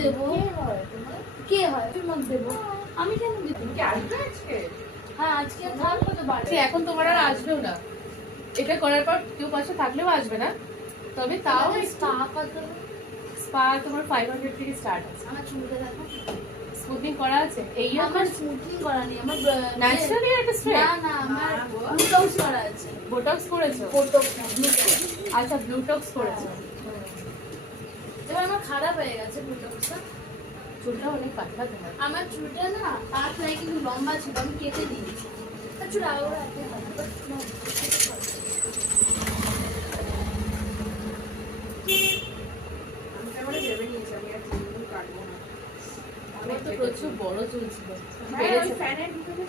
দেবো। কে হয় চুমক দেবো? আমি কেন দিব? তুমি কি আসবে আজকে? হ্যাঁ আজকে থাকবো তো বাড়ি। এখন তোমার আর আসবেও না, এটা করার পর কেউ পাশে থাকলেও আসবে না। তবে তাও স্পা কত? স্পা তোমার 500 থেকে স্টার্ট আছে। আমার চুলটা দেখো। স্মুথিং করা আছে এই আমার স্মুথিং করা নেই, আমার ন্যাচারালি একটা স্ট্রেট। না না আমার ব্লুটক্স করা আছে। বোটক্স করেছো? বোটক্স না ব্লুটক্স। আচ্ছা ব্লুটক্স করেছো। এবার আমার খারাপ হয়ে গেছে ব্লুটক্সটা। চুলটা অনেক পাতলা তোমার। আমার চুলটা না পাত নাই কিন্তু লম্বা ছিল, আমি কেটে দিয়েছি। আর চুল আরো রাখতে হবে। আমি তাহলে ভেবে নিয়েছি আমি আর চুল কাটবো না। আমার তো প্রচুর বড় চুল ছিল। হ্যাঁ, ওই ফ্যানের ভিতরে